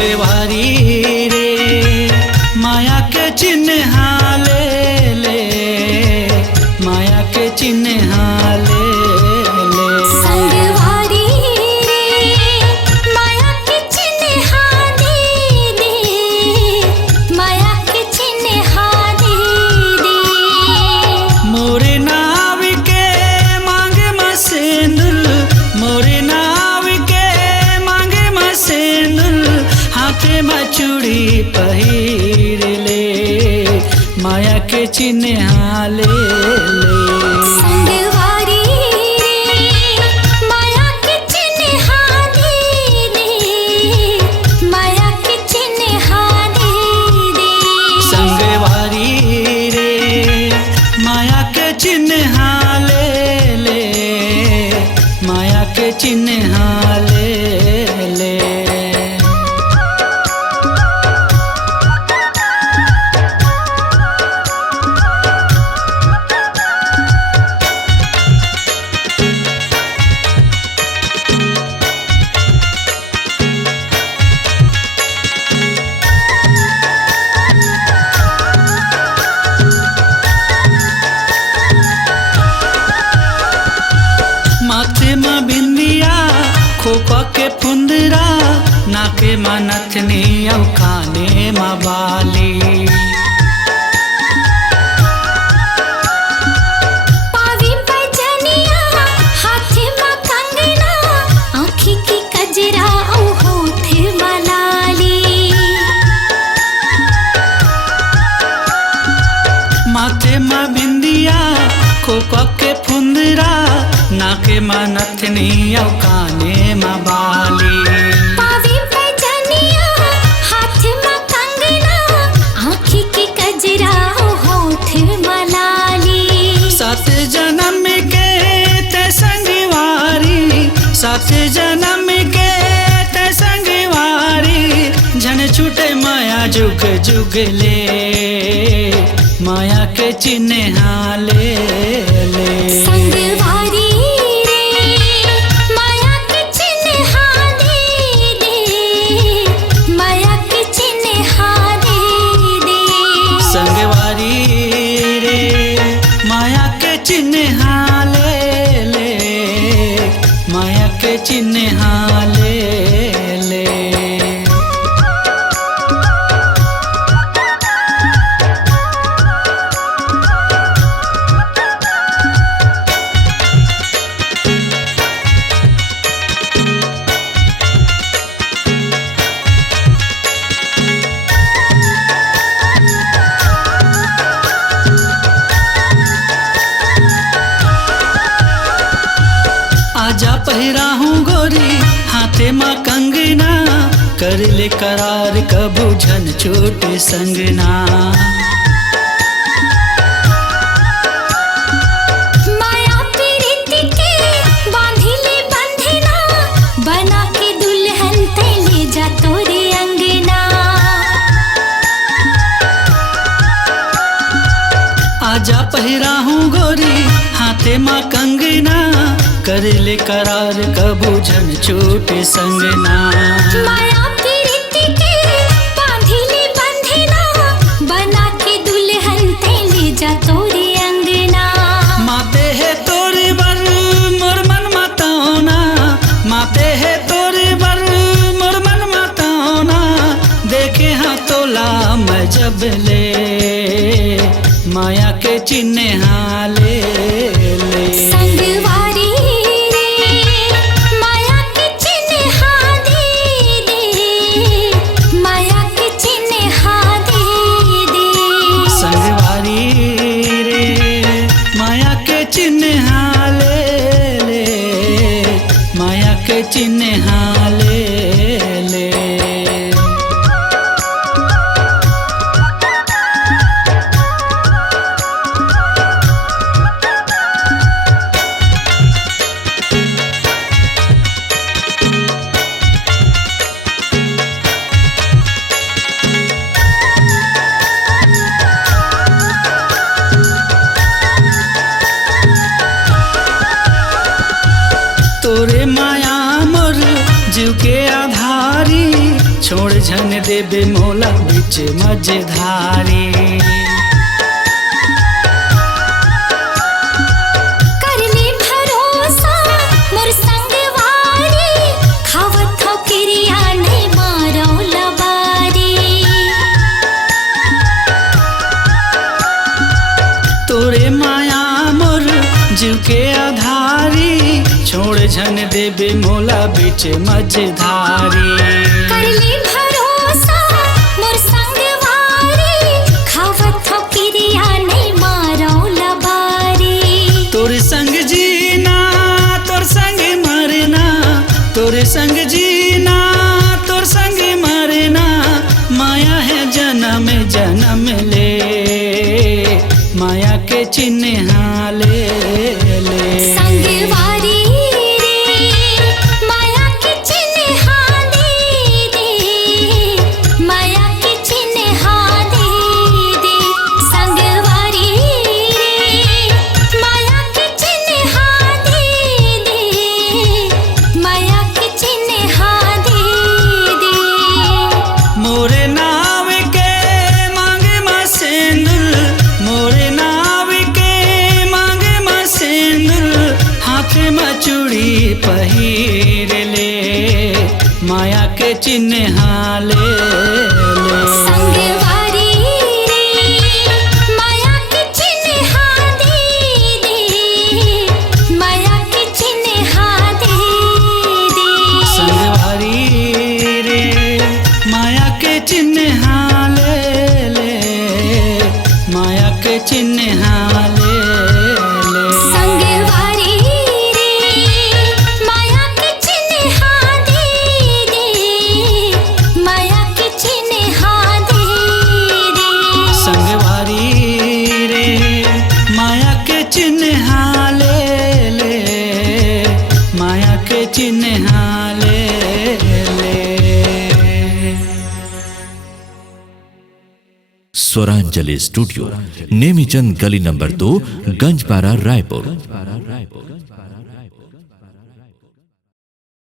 संगवारी रे माया के चिन्ह ले ले, माया के चिन्ह ले ले। संगवारी रे माया के चिन्ह दे दे, माया के चिन्ह दे दे। मोरे नाव के मांगे मसेंदुल, मोरे नाव के मांगे मसेंदुल, हाथे में चूड़ी पहिर ले, माया के चिन्ह ले ले। संगवारी रे माया के चिन्ह दे दे, माया के चिन्ह दे दे। संगवारी रे माया के चिन्ह ले ले, माया के चिन्ह ले ले। माथे में बिंदिया खोपा के फुंदरा, नाके में नथनी और काने में बाली। पावी पैजनिया हाथे में कंगना, आँखी की कजरा और होठ में लाली। माथे में बिंदिया खोपा के फुंदरा, नाके में नथनी और काने में बाली। पावी पैजनिया हाथ में कंगना, आँखी की कजरा और होठ में लाली। सात जन्म के ते संगवारी, सात जन्म के ते संगवारी, झन छूटे माया जुग जुग ले, माया के चिन्ह ले ले। संगवारी रे माया के चिन्ह दे दे, माया के चिन्ह दे दे। संगवारी रे माया के चिन्ह ले ले, माया के चिन्ह ले ले। आजा पहिरा हूँ गोरी हाथे माँ कंगना, कर ले करार कबू झन छोटे संगना। माया पीरिति के बांधी ले बंधना, बना के दुल्हन ते ले जा तोरे अंगना। आजा पहिरा हूँ गोरी हाथे माँ कंगना, कर ले करार कबू झन छोटे संगना। माया पीरिति के बांधी ले बंधना, बना के दुल्हन ते ले जा तोरे अंगना। माते है तोरे बर मोर मन माताना, माते है तोरे बर मोर मन माताना, देखे हाँ तोला मैं जब ले, माया के चिन्ह ले ले। संगवारी रे माया के चिन्ह दे दे, माया के चिन्ह दे दे। संगवारी रे माया के चिन्ह ले ले, माया के चिन्ह ले ले। छोड़ झन देबे मोला बीच मझधारी। कर ले भरोसा मोर संगवारी, खावत हो क्रिया नहीं मारो लबारी। तोरे माया मोर जीव के आधारी, छोड़ झन देबे मोला बीच मझधारी। कर ले भरोसा मोर संगवारी, खावत हो क्रिया नहीं मारो लबारी। तोर संग जीना तोर संग मरना, तोर संग जीना तोर संग मरना, माया है जन्म जन्म ले, माया के चिन्ह ले ले। संगवारी रे माया के चिन्ह दे दे, माया के चिन्ह दे दे। संगवारी रे माया के चिन्ह दे दे, माया के चिन्ह दे दे। मोरे नाव के मांगे माँ सिंदूर, मोरे नाव के मांगे माँ सिंदूर, हाथ में चूड़ी पहिर ले, माया के चिन्ह ले ले। संगवारी रे माया के चिन्ह दे दे, माया के चिन्ह दे दे। संगवारी रे माया के चिन्ह ले ले, माया के चिन्ह ले ले। संगवारी रे माया के चिन्ह दे दे, माया के चिन्ह दे दे। संगवारी रे माया के चिन्ह ले ले, माया के चिन्ह ले ले। स्वरांजलि स्टूडियो, नेमीचंद गली नंबर 2, गंजपारा, रायपुर।